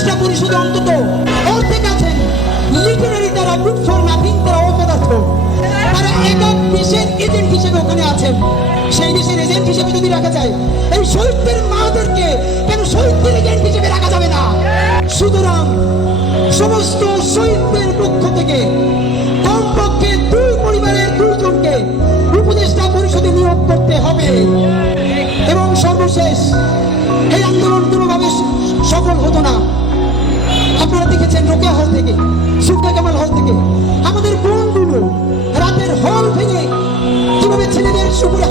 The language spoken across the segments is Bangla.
উপদেষ্টা পরিষদে অন্তত অর্ধেক আছেন লিটারারি তারা গুড ফর নাথিং তারা অপদার্থ তারা একক দেশের এজেন্ট হিসেবে ওখানে আছেন। সেই দেশের এজেন্ট হিসেবে যদি রাখা যায়, এই শহীদদের মাদেরকে কেন শহীদদের এজেন্ট হিসেবে রাখা যাবে না? সুতরাং সমস্ত শহীদদের পক্ষ থেকে কমপক্ষে দুই পরিবারের দুজনকে উপদেষ্টা পরিষদে নিয়োগ করতে হবে। এবং সর্বশেষ, এই আন্দোলন কোনোভাবে সফল হতো না। আপনারা দেখেছেন রোকেয়া হল থেকে সুলতা কামাল হল থেকে? আমাদের বোনগুলো রাতের হল ভেঙে কীভাবে ছেলেদের উপরে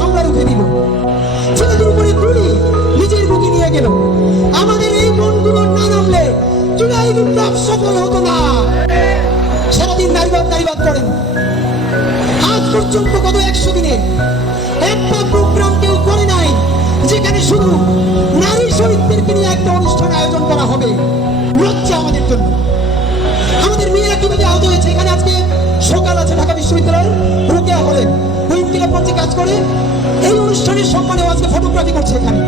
মেয়েরা আহত হয়েছে। এখানে আজকে সকাল আছে ঢাকা বিশ্ববিদ্যালয়ের রোকেয়া হলে। উইন্টিলা মঞ্চে কাজ করে এই অনুষ্ঠানের সম্মানে আজকে ফটোগ্রাফি করছে এখানে,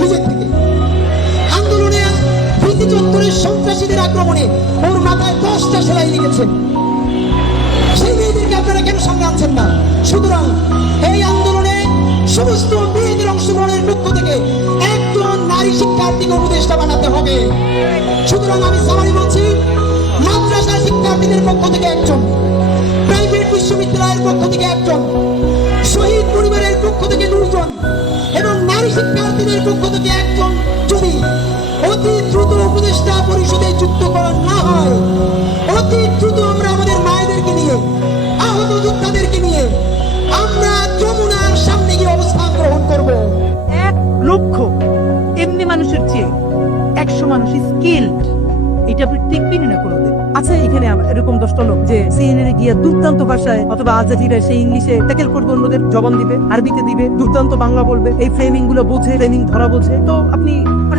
নিজের থেকে। আন্দোলনে প্রীতি চত্বরের সন্ত্রাসীদের আক্রমণে ওর মাথায় দশটা সেলাই লেগেছে। সেই মেয়েদেরকে আপনারা কেন সামনে আনছেন না? সুতরাং এই আন্দোলনে সমস্ত মেয়েদের অংশগ্রহণের পক্ষ থেকে একজন নারী শিক্ষার্থীকে উপদেষ্টা বানাতে হবে। সুতরাং আমি সামারি বলছি পক্ষ থেকে একজন, প্রাইভেট বিশ্ববিদ্যালয়ের পক্ষ থেকে একজন, শহীদ পরিবারের পক্ষ থেকে দুজন এবং নারী শিক্ষার্থীদের পক্ষ থেকে একজন যদি অতি দ্রুত উপদেষ্টা পরিষদে যুক্ত করা না হয়, অতি দ্রুত আমরা আমাদের মায়েদেরকে নিয়ে, আহত যোদ্ধাদেরকে নিয়ে আমরা যমুনার সামনে গিয়ে অবস্থান গ্রহণ করব। এক লক্ষ এমনি মানুষের চেয়ে একশো মানুষ স্কিল্ড এটা আপনি টিকবেনই না কোনোদিন। আচ্ছা এখানে এরকম দশটা লোক যে সিএনএ গিয়ে দুর্দান্ত ভাষায় অথবা আজাজিরা সেই ইংলিশে ট্যাকেল করবে অন্যদের জবান দিবে, আরবিতে দিবে, দুর্দান্ত বাংলা বলবে, এই ফ্রেমিংগুলো বোঝে ফ্রেমিং ধরা বোঝে। তো আপনি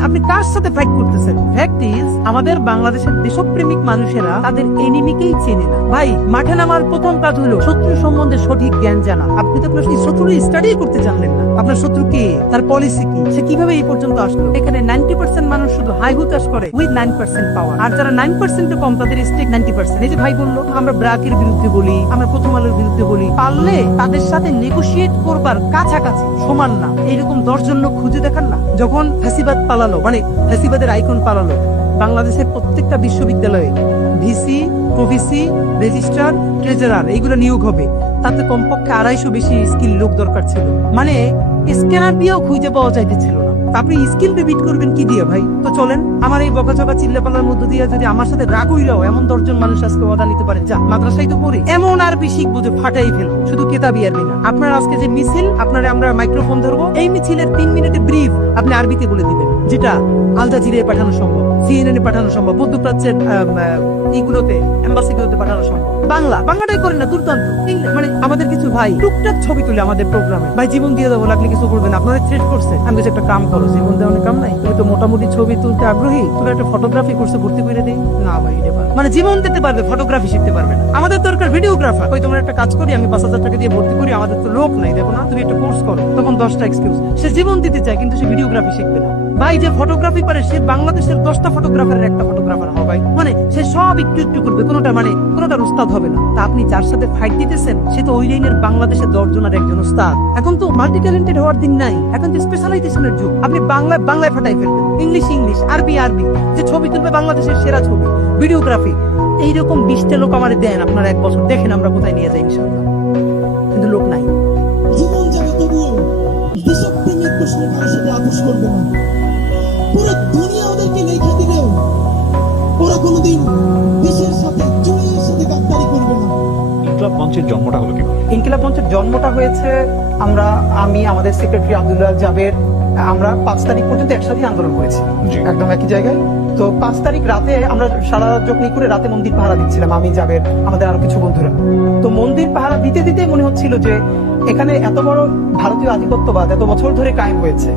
আপনি কার সাথে ফাইট করতেছেন? ফ্যাক্ট ইজ আমাদের বাংলাদেশের দেশপ্রেমিক মানুষেরা তাদের এনিমিকেই চেনে না। ভাই, মাঠে নামার প্রথম কাজ হলো শত্রু সম্বন্ধে সঠিক জ্ঞান জানা। আপনি তো আপনার শত্রু স্টাডি করতে জানলেন না। আপনার শত্রু কে? তার পলিসি কি? সে কীভাবে এই পর্যন্ত আসলো? এখানে নাইনটি পার্সেন্ট মানুষ শুধু হাই হুতাশ করে উইথ নাইন পার্সেন্ট পাওয়ার আর যারা নাইন পার্সেন্ট কম, তাদের স্টেক নাইনটি পার্সেন্ট এই যে ভাই বলল, আমরা ব্রাকের বিরুদ্ধে বলি, আমরা প্রথম আলোর বিরুদ্ধে বলি। পারলে তাদের সাথে নেগোসিয়েট করবার কাছাকাছি। সমান না। এইরকম দশজন খুঁজে দেখান না। যখন ফ্যাসিবাদ পালালো মানে ফ্যাসিবাদের আইকন পালালো। বাংলাদেশের প্রত্যেকটা বিশ্ববিদ্যালয়ে ভিসি, প্রভিসি, রেজিস্ট্রার, ট্রেজারার, এইগুলো নিয়োগ হবে। তাতে কমপক্ষে আড়াইশো বেশি স্কিল লোক দরকার ছিল। মানে স্ক্যানার দিয়েও খুঁজে পাওয়া যাইতেছিল না। আপনি স্কিল বিট করবেন কি দিয়ে ভাই? তো চলেন, আমার এই বকাচকা চিল্লাপালার মধ্য দিয়ে যদি আমার সাথে রাগ হইরাও এমন দশজন মানুষ আজকে অদা নিতে পারে, যা মাদ্রাসাই তো পড়ি। এমন আর বেশি বুঝে ফাটাই ফেল শুধু কেতাবি আর না আপনার আজকে যে মিছিল, আপনারা আমরা মাইক্রোফোন ধরবো, এই মিছিলের তিন মিনিটে ব্রিফ আপনি আরবিতে বলে দিবেন, যেটা আলদা জিরে পাঠানো সম্ভব। সিএনএন পাঠানো সম্ভব। মধ্যপ্রাচ্যের ইগুলোতে এম্বাসিগুলোতে পাঠানো সম্ভব। বাংলা বাংলাটাই করেন না দুর্দান্ত। মানে আমাদের কিছু ভাই টুকটাক ছবি তুলে আমাদের প্রোগ্রামে ভাই জীবন দিয়ে দেবো লাগলে কিছু করবেন আপনাদের থ্রেট করছে। আমি কিছু একটা কাম করো জীবন দেওয়ার কাম নাই। তুমি তো মোটামুটি ছবি তুলতে আগ্রহী। তুমি একটা ফটোগ্রাফি কোর্সে ভর্তি করে দিই। না ভাই এটা মানে জীবন দিতে পারবে ফটোগ্রাফি শিখতে পারবে না। আমাদের দরকার ভিডিওগ্রাফার ওই তোমার একটা কাজ করি আমি পাঁচ হাজার টাকা দিয়ে ভর্তি করি আমাদের তো লোক নাই। দেখো না তুমি একটা কোর্স করো তখন দশটা এক্সকিউজ সে জীবন দিতে চায় কিন্তু সে ভিডিওগ্রাফি শিখবে না। ভাই, যে ফটোগ্রাফি পারে, সে বাংলাদেশের দশটা ফটোগ্রাফারের একটা ফটোগ্রাফার হবে ভাই। মানে সে সব একটু একটু করবে, কোনোটা মানে কোনোটার উস্তাদ হবে না। তা আপনি যার সাথে ফাইট দিতেছেন, সে তো ওই লাইনের বাংলাদেশের দশজনের একজন উস্তাদ। এখন তো মাল্টি ট্যালেন্টেড হওয়ার দিন নাই, এখন তো স্পেশালাইজেশনের যুগ, আপনি বাংলায় বাংলায় ফাটাই ফেলবেন। ইংলিশ ইংলিশ আরবি আরবি যে ছবি তুলবে বাংলাদেশের সেরা ছবি ভিডিওগ্রাফি এইরকম বিশটা লোক আমার দেন, আপনারা এক বছর দেখেন, আমরা কোথায় নিয়ে যাই ইনশাল্লাহ কিন্তু লোক কোনোদিন দেশের সাথে জয়ের সাথে গাদ্দারি করবে না। ইনকলাব মঞ্চের জন্মটা হলো কীভাবে? ইনকিলাব মঞ্চের জন্মটা হয়েছে আমরা আমি আমাদের সেক্রেটারি আব্দুল্লাহ জাবের আমরা পাঁচ তারিখ পর্যন্ত একসাথে আন্দোলন করেছি। একদম একই জায়গায়। তো পাঁচ তারিখ রাতে আমরা সারা রাত যখন করে রাতে মন্দির পাহারা দিচ্ছিলাম আমি জাবের আমাদের আরও কিছু বন্ধুরা। তো মন্দির পাহারা দিতে দিতে মনে হচ্ছিল যে এখানে এত বড় ভারতীয় আধিপত্যবাদ এত বছর ধরে কায়েম হয়েছে।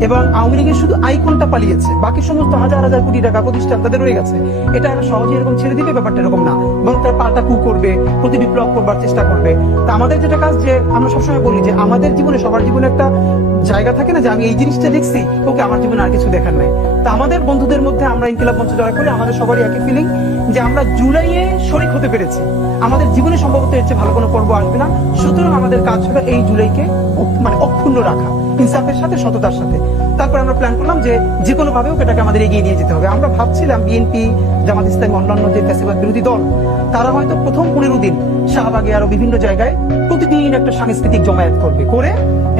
এবং আওয়ামী লীগের শুধু আইকনটা পালিয়েছে। বাকি সমস্ত হাজার হাজার কোটি টাকা প্রতিষ্ঠান তাদের রয়ে গেছে। এটা এরা সহজে এরকম ছেড়ে দিবে, ব্যাপারটা এরকম না। বরং তারা পাল্টা কু করবে, প্রতি বিপ্লব করবার চেষ্টা করবে। তা আমাদের যেটা কাজ যে, আমরা সবসময় বলি যে, আমাদের জীবনে, সবার জীবনে একটা জায়গা থাকে না যে, আমি এই জিনিসটা দেখছি, ওকে আমার জীবনে আর কিছু দেখার নাই। তা আমাদের বন্ধুদের মধ্যে আমরা ইনকিলাব মঞ্চ যারা করি, আমাদের সবারই একই ফিলিং যে আমরা জুলাইয়ে শরিক হতে পেরেছি। আমাদের জীবনে সম্ভবত এর চেয়ে ভালো কোনো পর্ব আসবে না। সুতরাং আমাদের কাজ হলো এই জুলাইকে মানে অক্ষুণ্ণ রাখা, ইনসাফের সাথে, সততার সাথে। তারপর আমরা প্ল্যান করলাম যে যে কোনো ভাবে ওটাকে আমাদের এগিয়ে নিয়ে যেতে হবে। আমরা ভাবছিলাম বিএনপি জামাত ইসলাম, অন্যান্য যে ফ্যাসিবাদ বিরোধী দল, তারা হয়তো প্রথম পনেরো দিন শাহবাগে আরও বিভিন্ন জায়গায় একটা সাংস্কৃতিক জমায়েত করবে। করে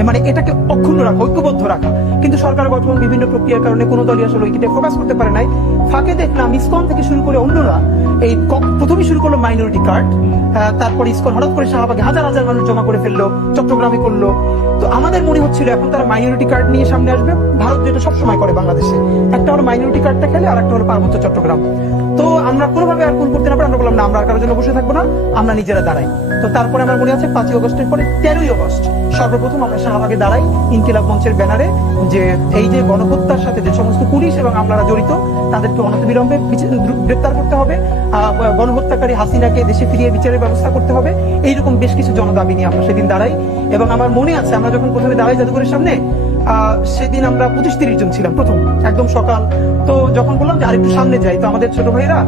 মানে এটাকে অক্ষুণ্ণ রাখা ঐক্যবদ্ধ রাখা। কিন্তু সরকার গঠন বিভিন্ন প্রক্রিয়ার কারণে কোনো দলই আসলে ওইটা ফোকাস করতে পারে নাই। ফাঁকে দেখলাম ইসকন থেকে শুরু করে অন্যরা এই প্রথমে শুরু করল মাইনরিটি কার্ড তারপরে ইসকন হঠাৎ করে শাহবাগে হাজার হাজার মানুষ জমা করে ফেলল চট্টগ্রামে করল। তো আমাদের মনে হচ্ছিল এখন তারা মাইনরিটি কার্ড নিয়ে সামনে আসবে। ভারত যেটা সবসময় করে বাংলাদেশে। একটা হলো মাইনরিটি কার্ডটা খেলে আর একটা হলো পার্বত্য চট্টগ্রাম। তো আমরা কোনোভাবে আর কোন করতে না পারি, আমরা বললাম, না, আমরা কারোর জন্য বসে থাকব না, আমরা নিজেরা দাঁড়াই। তো তারপরে আমার মনে আছে পাঁচই অগস্টের পরে তেরোই অগস্ট সর্বপ্রথম আমরা শাহবাগে দাঁড়াই ইনকিলাব মঞ্চের ব্যানারে, যে এই যে গণহত্যার সাথে যে সমস্ত পুলিশ এবং আমলারা জড়িত, তাদেরকে অনতিবিলম্বে গ্রেপ্তার করতে হবে। গণহত্যাকারী হাসিনাকে দেশে ফিরিয়ে বিচারের ব্যবস্থা করতে হবে। এইরকম বেশ কিছু জনদাবি নিয়ে আমরা সেদিন দাঁড়াই। এবং আমার মনে আছে, আমরা যখন প্রথমে দাঁড়াই জাদুঘরের সামনে সেদিন আমরা পঁচিশ তিরিশ জন ছিলাম, প্রথম, একদম সকাল। তো যখন বললাম যে আরেকটু সামনে যাই, তো আমাদের ছোট ভাইরা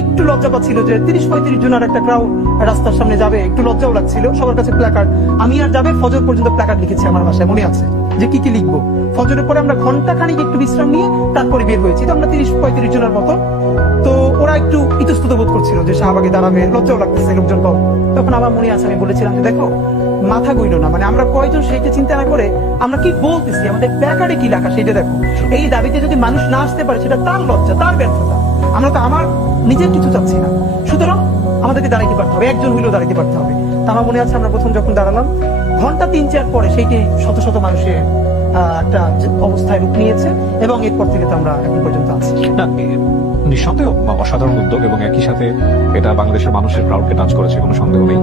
একটু লজ্জা পাচ্ছিল যে তিরিশ পঁয়ত্রিশ জন আর একটা ক্রাউড রাস্তার সামনে যাবে, একটু লজ্জাও লাগছিল, সবার কাছে প্ল্যাকার্ড আমি আর যাবে ফজর পর্যন্ত প্ল্যাকার্ড লিখেছি আমার ভাষায় মনে আছে যে কি কি লিখব। ফজরের পরে আমরা ঘণ্টা খানিক একটু বিশ্রাম নিয়ে তারপরে বের হয়েছি, তো আমরা তিরিশ পঁয়ত্রিশ জনের মতো। তো করছিল যে শাহবাগে দাঁড়াবে, লজ্জাও লাগতেছে লোকজন কম তখন আমার মনে আছে, আমি বলেছিলাম যে দেখো, মাথা গইল না মানে আমরা কয়জন সেইটা চিন্তা না করে আমরা কি বলতেছি, আমাদের প্ল্যাকার্ডে কি লেখা সেটা দেখো। এই দাবিতে যদি মানুষ না আসতে পারে, সেটা তার লজ্জা, তার ব্যর্থতা। আমরা তো আমার নিজের কিছু চাচ্ছি না। সুতরাং আমাদেরকে দাঁড়াইতে পারতে হবে, একজন হইলেও দাঁড়াইতে পারতে হবে। তা আমার মনে আছে, আমরা প্রথম যখন দাঁড়ালাম, ঘণ্টা তিন চার পরে সেইটি শত শত মানুষের একটা অবস্থায় রূপ নিয়েছে এবং এরপর থেকে তো আমরা এখন পর্যন্ত আছি। না নিঃসন্দেহ অসাধারণ উদ্যোগ এবং একই সাথে এটা বাংলাদেশের মানুষের ক্রাউডকে টাচ করেছে কোনো সন্দেহ নেই।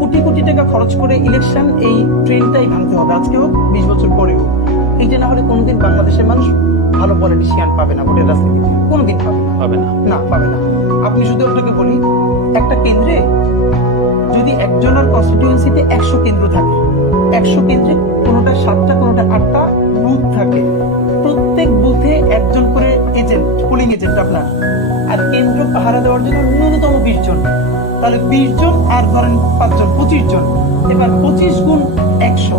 কোটি কোটি টাকা খরচ করে ইলেকশন এই ট্রেনটাই ভাঙতে হবে। আজকে হোক বিশ বছর পরেও এইটা না হলে কোনোদিন বাংলাদেশের মানুষ ভালো পলিটিশিয়ান পাবে না ভোটের রাজনীতিতে কোনোদিন পাবে না। না। না পাবে না। আপনি শুধু আপনাকে বলি একটা কেন্দ্রে যদি একজনের কনস্টিটিউয়েন্সিতে একশো কেন্দ্র থাকে একশো কেন্দ্রে কোনোটা সাতটা কোনোটা আটটা বুথ থাকে। প্রত্যেক বুথে একজন করে এজেন্ট পোলিং এজেন্ট আপনার। আর কেন্দ্র পাহারা দেওয়ার জন্য ন্যূনতম বিশ জন। তাহলে বিশ জন আর ধরেন পাঁচজন পঁচিশ জন। এবার পঁচিশ গুণ একশো।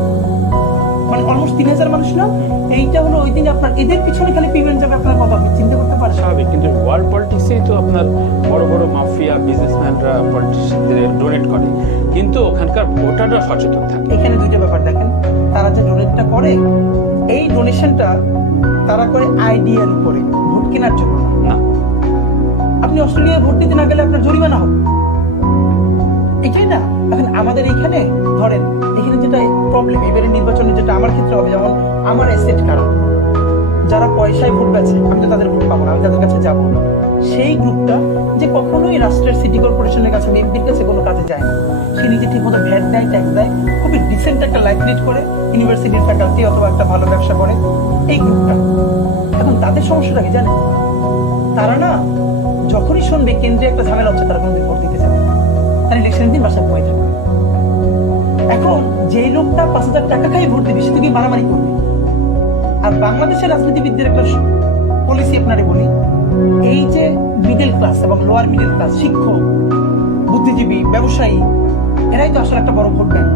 মানে অলমোস্ট তিন হাজার মানুষ না? এইটা হলো ওই দিন আপনার এদের পিছনে খালি পেমেন্ট যাবে আপনার কথা চিন্তা করতে পারেন। স্বাভাবিক কিন্তু ওয়ার্ল্ড পলিটিক্সেই তো আপনার বড় বড় মাফিয়া বিজনেসম্যানরা পলিটিশিয়ানদের ডোনেট করে। কিন্তু ওখানকার ভোটাররা সচেতন থাকে। এখানে দুইটা ব্যাপার দেখেন। তারা যে ডোনেটটা করে এই ডোনেশনটা তারা করে আইডিয়াল করে ভোট কেনার জন্য। না। আপনি অস্ট্রেলিয়ায় ভোট দিতে না গেলে আপনার জরিমানা হবে। এটাই না। এখন আমাদের এখানে ধরেন এখানে যেটা প্রবলেম এবারে নির্বাচনে যেটা আমার ক্ষেত্রে হবে যেমন আমার এসেট কারণ। যারা পয়সায় ভোট পেয়েছে আমি তো তাদের ভোট পাবো না আমি তাদের কাছে যাব না। সেই গ্রুপটা যে কখনোই রাষ্ট্রের সিটি কর্পোরেশনের কাছে এমপির কাছে কোনো কাজে যায় না। সে নিজে ঠিক মতো ভ্যাট দেয় ট্যাক্স দেয়। খুবই ডিসেন্ট একটা লাইফ লিড করে ইউনিভার্সিটির ফ্যাকাল্টি অথবা একটা ভালো ব্যবসা করে। এই গ্রুপটা এখন তাদের সমস্যাটা কি জানেন? তারা না যখনই শুনবে কেন্দ্রে একটা ঝামেলা হচ্ছে, তারা কোনোদিন ভোট দিতে যাবে তারা ইলেকশনের দিন বাসায় ঘুমিয়ে থাকবে। এখন যেই লোকটা পাঁচ হাজার টাকা খাই ভোট দেবে, সে তো গিয়ে মারামারি করবে। আর বাংলাদেশের রাজনীতিবিদদের একটা পলিসি আপনারে বলি। এই যে মিডল ক্লাস এবং লোয়ার মিডল ক্লাস শিক্ষক, বুদ্ধিজীবী, ব্যবসায়ী এরাই তো আসলে একটা বড় ভোট ব্যাংক।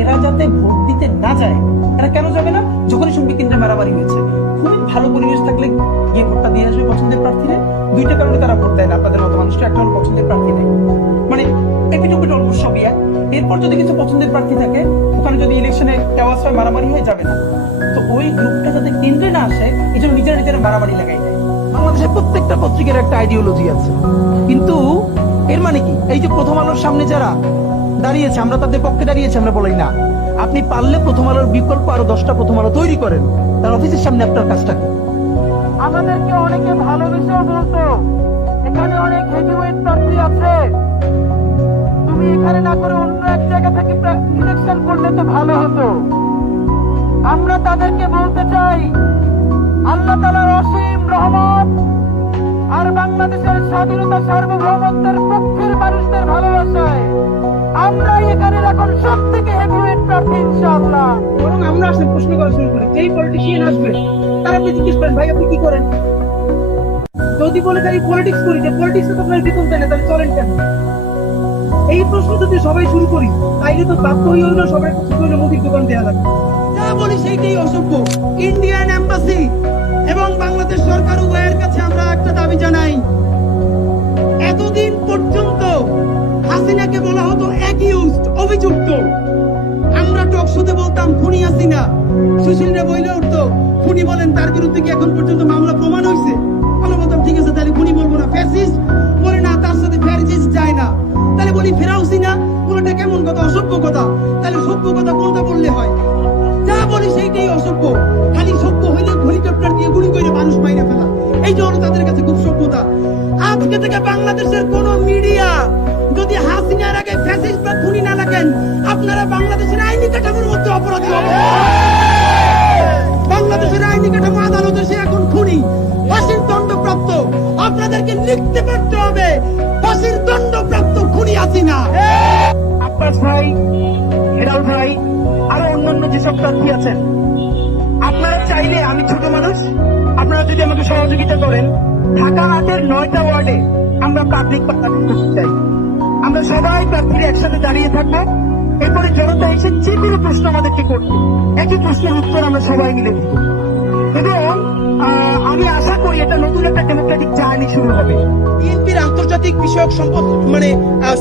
এরা যাতে ভোট দিতে না যায়, এরা কেন যাবে না? যখনই শুনবে কেন্দ্রে মারামারি হয়েছে। খুবই ভালো পরিবেশ থাকলে গিয়ে ভোটটা দিয়ে আসবে পছন্দের প্রার্থীরা। দুইটা কারণে তারা ভোট দেয় না আপনাদের মতো মানুষটা একটা হলো পছন্দের প্রার্থী নেই। মানে এপিটুপিট অলমোস্ট সবই এক এরপর যদি কিছু পছন্দের প্রার্থী থাকে, ওখানে যদি ইলেকশনে দেওয়াস হয়, মারামারি হয়ে যাবে না। তো ওই গ্রুপটা যাতে কেন্দ্রে না আসে, এই জন্য নিজেরা নিজেরা মারামারি লাগাই বাংলাদেশের প্রত্যেকটা পত্রিকার একটা আইডিওলজি আছে। কিন্তু এর মানে কি? এই যে প্রথম আলোর সামনে যারা দাঁড়িয়েছে, আমরা তাদের পক্ষে দাঁড়িয়েছি, আমরা বলি না। আপনি পারলে প্রথম আলোর বিকল্প আরও দশটা প্রথম আলো তৈরি করেন। তার অফিসের সামনে আপনার কাজটা আমাদেরকে অনেকে ভালোবেসেও বলতো এখানে অনেক হেভিওয়েট প্রার্থী আছে। তুমি এখানে না করে অন্য এক জায়গা থেকে ইলেকশন করলে তো ভালো হতো। আমরা তাদেরকে বলতে চাই, আল্লাহ তালার অসীম রহমত আর বাংলাদেশের স্বাধীনতা সার্বভৌমত্বের আমরাই এখানে এখন সব থেকে হেভিওয়েট প্রার্থী ইনশাআল্লাহ। বরং আমরা আসলে প্রশ্ন করা শুরু করি যেই পলিটিশিয়ান আসবে তারা আপনি জিজ্ঞেস করেন ভাই আপনি কি করেন? যদি বলে তাই পলিটিক্স করি যে পলিটিক্সে তো আপনার বেতন দেয় না তাহলে চলেন কেন? এই প্রশ্ন যদি সবাই শুরু করি তাইলে তো বাধ্য হয়ে হইল সবাই কাছে মুদির দোকান দেওয়া লাগবে। যা বলি সেইটাই অসভ্য। ইন্ডিয়ান এম্বাসি এবং বাংলাদেশ সরকার উভয়ের কাছে আমরা একটা দাবি জানাই। এতদিন পর্যন্ত হাসিনাকে বলা হতো অ্যাকিউজড অভিযুক্ত। আমরা টক শোতে বলতাম, খুনি হাসিনা। সুশীলরা বইলে উঠতো, খুনি বলেন, তার বিরুদ্ধে কি এখন পর্যন্ত মামলা প্রমাণ হয়েছে আমরা বলতাম, ঠিক আছে, তাহলে খুনি বলব না, ফ্যাসিস্ট। বলে, না, তার সাথে ফ্যাসিস্ট যায় না। তাহলে বলি ফেরাউসি না কোনটা কেমন কথা? অসভ্য কথা? তাহলে সভ্য কথা কোনটা বললে হয়? যা বলি সেইটাই অসভ্য। খালি সভ্য হইলে হেলিকপ্টার দিয়ে গুলি করে মানুষ মাইরে ফেলা। এইটা হলো তাদের কাছে খুব সভ্যতা। আজকে থেকে বাংলাদেশের কোন মিডিয়া যদি হাসিনার আগে ফ্যাসিস্ট বা খুনি না লাগেন আপনারা বাংলাদেশের আইনি কাঠামোর মধ্যে অপরাধী হবে বাংলাদেশের আইনি কাঠামো আদালতে সে এখন খুনি। ফাঁসির দণ্ডপ্রাপ্ত, আপনাদেরকে লিখতে পারতে হবে, ফাঁসির দণ্ডপ্রাপ্ত খুনি হাসিনা। আব্বাস ভাই হেরাল ভাই, আরও অন্যান্য যেসব প্রার্থী আছেন, আপনারা চাইলে আমি ছোট মানুষ, আপনারা যদি আমাকে সহযোগিতা করেন, ঢাকা হাটের নয়টা ওয়ার্ডে আমরা পাবলিক পার্লামেন্ট করতে চাই। আমরা সবাই প্রার্থীরা একসাথে দাঁড়িয়ে থাকব। এরপরে জনতা এসে যে কোনো প্রশ্ন আমাদেরকে করবে। একই প্রশ্নের উত্তর আমরা সবাই মিলে দিব। এবং আমি আশা করি এটা নতুন একটা ডেমোক্রেটিক জার্নি শুরু হবে। বিএনপির আন্তর্জাতিক বিষয়ক সম্পদ মানে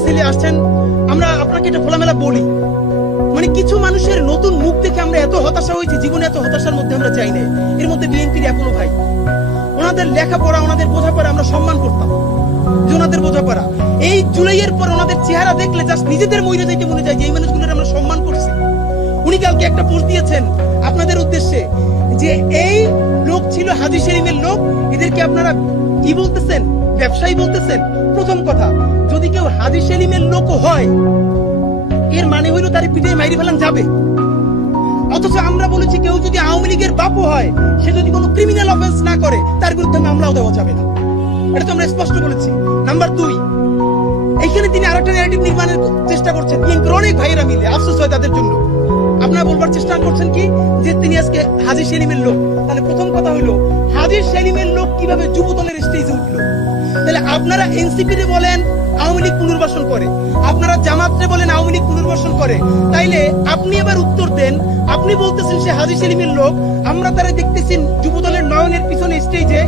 সেলে আসছেন। আমরা আপনাকে এটা খোলামেলা বলি। মানে কিছু মানুষের নতুন মুখ দেখে আমরা এত হতাশা হয়েছি, জীবনে এত হতাশার মধ্যে আমরা যাই না এর মধ্যে বিএনপির এখনও ভাই। ওনাদের লেখাপড়া, ওনাদের বোঝাপড়া আমরা সম্মান করতাম। যে ওনাদের বোঝাপড়া এই জুলাইয়ের পর ওনাদের চেহারা দেখলে জাস্ট নিজেদের মহিলা থেকে মনে যায় যে এই মানুষগুলোর আমরা সম্মান করছি। উনি কালকে একটা পোস্ট দিয়েছেন আপনাদের উদ্দেশ্যে যে এই লোক ছিল হাজি সেলিমের লোক, এদেরকে আপনারা কি বলতেছেন? ব্যবসায়ী বলতেছেন? প্রথম কথা, যদি কেউ হাজি সেলিমের লোক হয়, এর মানে হইল তার পিঠে মাইরি ফেলান যাবে। অথচ আমরা বলেছি কেউ যদি আওয়ামী লীগের বাপও হয়, সে যদি কোনো ক্রিমিনাল অফেন্স না করে, তার বিরুদ্ধে মামলাও দেওয়া যাবে না। এটা তো আমরা স্পষ্ট বলেছি। নাম্বার দুই, এইখানে তিনি আরেকটা ন্যারেটিভ নির্মাণের চেষ্টা করছেন। বিএনপির অনেক ভাইয়েরা মিলে, আফসোস হয় তাদের জন্য। আপনারা বলবার চেষ্টা করছেন কি, যে তিনি আজকে হাজির সেলিমের লোক। তাহলে প্রথম কথা হলো, হাজির সেলিমের লোক কীভাবে যুব দলের স্টেজে উঠল? তাহলে আপনারা এনসিপি রে বলেন, আওয়ামী লীগ পুনর্বাসন করে। আপনারা জামাতরে বলেন, আওয়ামী লীগ পুনর্বাসন করে। তাইলে আপনি এবার উত্তর দেন, আপনি বলতেছেন সে হাজি সেলিমের লোক। আমরা তারা দেখতেছি যুব দলের নয়নের পিছনে স্টেজে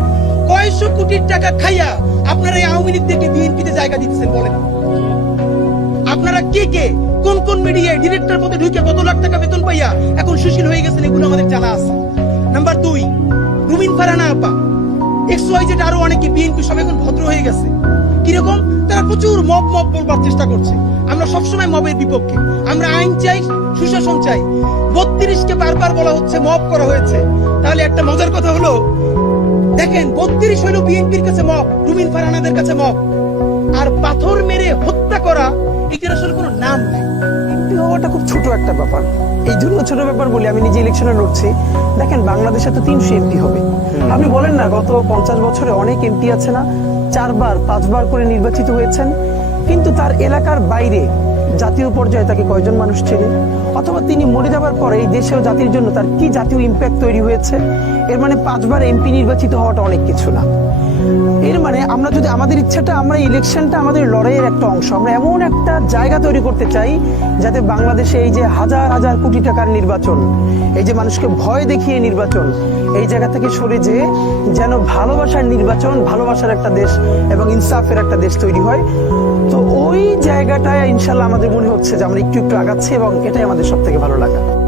কয়শো কোটির টাকা খাইয়া আপনারা এই আওয়ামী লীগদেরকে বিএনপিতে জায়গা দিচ্ছেন বলেন। আপনারা কে কে? কোন কোন মিডিয়ায় ডিরেক্টর পদে ঢুকে কত লাখ টাকা বেতন পাইয়া এখন সুশীল হয়ে গেছেন এগুলো আমাদের জানা আছে। নাম্বার দুই, রুমিন ফারানা আপা। এক্স ওয়াই জেড আরও অনেকে বিএনপি সব এখন ভদ্র হয়ে গেছে। কীরকম? তারা প্রচুর মব মব বলবার চেষ্টা করছে। আমরা সবসময় মবের বিপক্ষে। আমরা আইন চাই, সুশাসন চাই। বত্রিশকে বারবার বলা হচ্ছে মব করা হয়েছে। তাহলে একটা মজার কথা হলো দেখেন বত্রিশ হইল বিএনপির কাছে মব রুমিন ফারানাদের কাছে মব। আর পাথর মেরে হত্যা করা এটার আসলে কোনো নাম নাই। এমপি হওয়াটা খুব ছোট একটা ব্যাপার। এই জন্য ছোট ব্যাপার বলি আমি নিজে ইলেকশনে লড়ছি। দেখেন বাংলাদেশে তো তিনশো এমপি হবে। আপনি বলেন না গত পঞ্চাশ বছরে অনেক এমপি আছে না? চারবার পাঁচবার করে নির্বাচিত হয়েছেন। কিন্তু তার এলাকার বাইরে জাতীয় পর্যায়ে তাকে কয়জন মানুষ চেনে অথবা তিনি মরে যাওয়ার পরে এই দেশে ও জাতির জন্য তার কি জাতীয় ইম্প্যাক্ট তৈরি হয়েছে? এর মানে পাঁচবার এমপি নির্বাচিত হওয়াটা অনেক কিছু না। এর মানে আমরা যদি আমাদের ইচ্ছাটা, আমরা ইলেকশনটা আমাদের লড়াইয়ের একটা অংশ। আমরা এমন একটা জায়গা তৈরি করতে চাই যাতে বাংলাদেশে এই যে হাজার হাজার কোটি টাকার নির্বাচন, এই যে মানুষকে ভয় দেখিয়ে নির্বাচন, এই জায়গা থেকে সরে যে যেন ভালোবাসার নির্বাচন, ভালোবাসার একটা দেশ এবং ইনসাফের একটা দেশ তৈরি হয়। তো ওই জায়গাটায় ইনশাল্লাহ আমাদের মনে হচ্ছে যে আমরা একটু একটু আগাচ্ছি এবং এটাই আমাদের সব থেকে ভালো লাগা।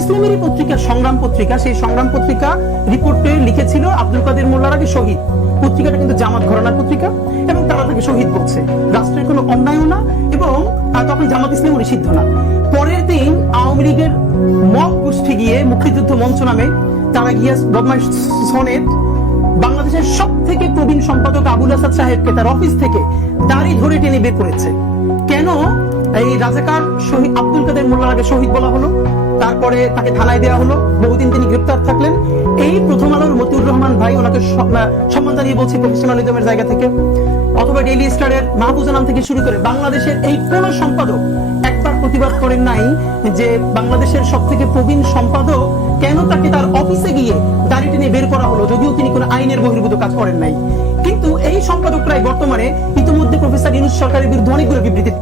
ইসলামেরই পত্রিকা, সংগ্রাম পত্রিকা, সেই সংগ্রাম পত্রিকা রিপোর্টে লিখেছিল আব্দুল কাদের মোল্লার আগে শহীদ। পত্রিকাটা কিন্তু জামাত ঘরানার পত্রিকা এবং তারা তাকে শহীদ বলছে রাষ্ট্রের কোনো অন্যায়ও না এবং তখন জামাত ইসলাম নিষিদ্ধ না। পরের দিন আওয়ামী লীগের মব গোষ্ঠী গিয়ে মুক্তিযুদ্ধ মঞ্চ নামে তারা গিয়ে বদমাইশ সনেট বাংলাদেশের সব থেকে প্রবীণ সম্পাদক আবুল আসাদ সাহেবকে তার অফিস থেকে দাড়ি ধরে টেনে বের করেছে। কেন এই রাজাকার শহীদ আব্দুল কাদের মোল্লার আগে শহীদ বলা হলো? তারপরে তাকে থানায় দেওয়া হলো। বহুদিন তিনি গ্রেপ্তার থাকলেন। এই প্রথম আলোর মতিউর রহমান ভাই ওনাকে সম্মান জানিয়ে বলছি প্রফেশনালিজমের জায়গা থেকে। অথবা ডেইলি স্টারের মাহবুজা নাম থেকে শুরু করে বাংলাদেশের এই কোন সম্পাদক একবার প্রতিবাদ করেন নাই যে বাংলাদেশের সব থেকে প্রবীণ সম্পাদক কেন তাকে তার অফিসে গিয়ে দাড়ি টেনে বের করা হলো যদিও তিনি কোনো আইনের বহির্ভূত কাজ করেন নাই। কিন্তু এই সম্পাদকরাই বর্তমানে ইতিমধ্যে প্রফেসর ইউনুস সরকারের বিরুদ্ধে অনেকগুলো বিবৃতি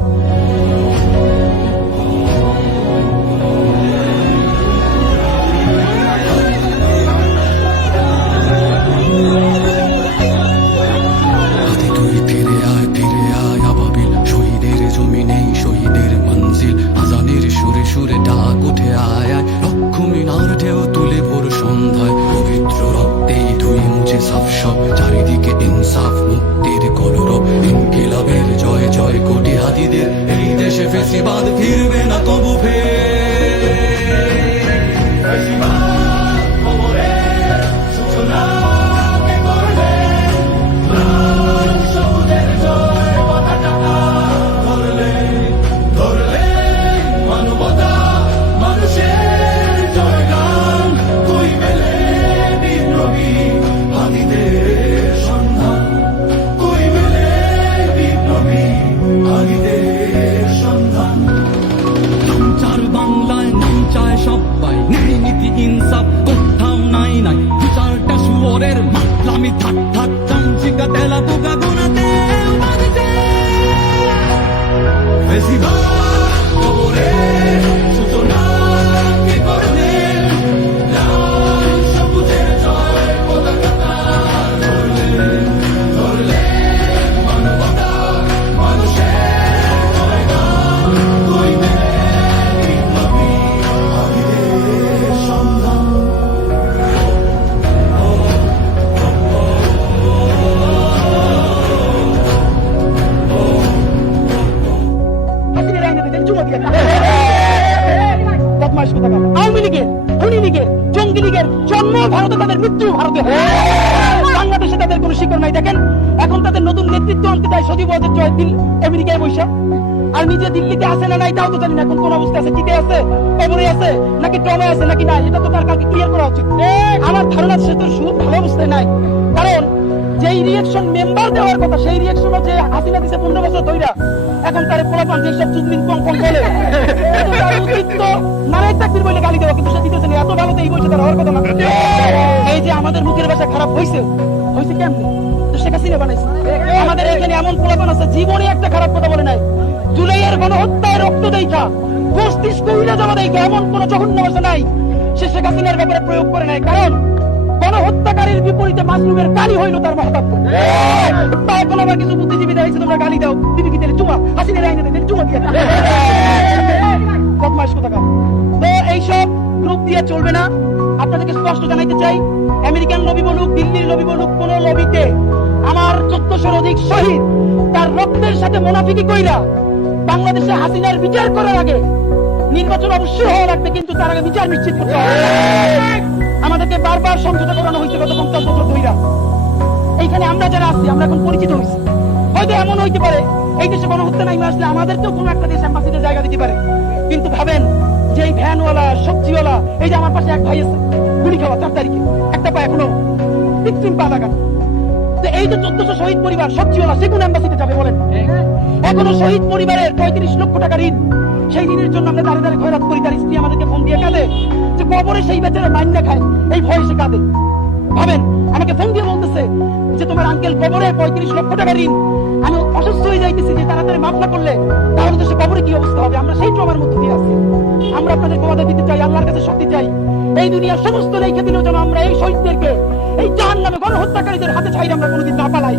আর নিজে দিল্লিতে আছে না নাই তাও তো জানি না এখন কোন অবস্থা আছে কিতে আছে কবরে আছে নাকি টমে আছে নাকি না এটা তো তার কালকে ক্লিয়ার করা উচিত। আমার ধারণা সে তো সুদ ভালো অবস্থায় নাই। কারণ যেই রিয়েকশন মেম্বার দেওয়ার কথা সেই যে হাসিনা দিছে পনেরো বছর ধইরা এখন তার পোলাপান চুদলিন পং পং বলে চাকরির বলে গালি দেওয়া কিন্তু সে দিতেছে না এত ভালো তো এই বয়সে তার হওয়ার কথা না। এই যে আমাদের মুখের ভাষা খারাপ হয়েছে হয়েছে কেমনি? তো শেখ হাসিনা বানাইছে। আমাদের এখানে এমন পোলাপান আছে জীবনে একটা খারাপ কথা বলে নাই। জুলাইয়ের গণহত্যায় রক্ত দেখা মস্তিষ্ক উইলা যাওয়া দেখা এমন কোন জঘন্য ভাষা নাই। সে শেখ হাসিনার ব্যাপারে প্রয়োগ করে নাই। কারণ গণহত্যাকারীর বিপরীতে মাসলুমের গালি হইল তার মহতাত্ম তাই এখন আবার কিছু বুদ্ধিজীবী দেখছে তোমরা গালি দাও। দিদি কি চুমা হাসিনের আইনে দিলে চুমা দিয়ে বদমাস কোথাকার। তো এইসব গ্রুপ দিয়ে চলবে না। আপনাদেরকে স্পষ্ট জানাইতে চাই, আমেরিকান লবি বলুক, দিল্লির লবি বলুক, কোন লবিতে আমার চোদ্দশোর অধিক শহীদ তার রক্তের সাথে মোনাফিকি কইরা বাংলাদেশে হাসিনার বিচার করার আগে নির্বাচন অবশ্যই হওয়া লাগবে, কিন্তু তার আগে বিচার নিশ্চিত করতে হবে। আমাদেরকে বারবার সমঝোতা করানো হয়েছে গত বছর ধইরা এইখানে আমরা যারা আছি, আমরা এখন পরিচিত হয়েছি। হয়তো এমন হইতে পারে, এই দেশে গণহত্যা নাই আসলে আমাদেরকেও কোনো একটা দেশ অ্যাম্বাসিতে জায়গা দিতে পারে। কিন্তু ভাবেন যে এই ভ্যানওয়ালা, সবজিওয়ালা, এই যে আমার পাশে এক ভাই আছে, গুলি খাওয়া চার তারিখে। একটা পা এখনও কৃত্রিম পা লাগানো এই যে চোদ্দশো শহীদ পরিবার সবজিওয়ালা সে যাবে, বলেন। এখনও শহীদ পরিবারের পঁয়ত্রিশ লক্ষ টাকা ঋণ। সেই ঋণের জন্য আমরা দাঁড়িয়ে দাঁড়িয়ে খয়রাত করি, তার স্ত্রী আমাদেরকে ফোন দিয়ে কাঁদে যে কবরে সেই বেচারা মাইন খায় এই ভয়ে সে কাঁদে। ভাবেন, আমাকে ফোন দিয়ে বলতেছে যে তোমার আঙ্কেল কবরে পঁয়ত্রিশ লক্ষ টাকা ঋণ। আমি অসুস্থ হয়ে যাইতেছি, যে তাড়াতাড়ি মাফ না করলে, তাহলে তো সে কবরে কি অবস্থা হবে? আমরা সেই ট্রমার মধ্যে দিয়ে আছি। আমরা আপনাদের ক্ষমতা দিতে চাই, আল্লাহর কাছে শক্তি চাই। এই দুনিয়ার সমস্ত রেখে দিলেও যেন আমরা এই শহীদদেরকে এই জাহান নামে গণহত্যাকারীদের হাতে ছাইরে আমরা কোনোদিন না পালাই।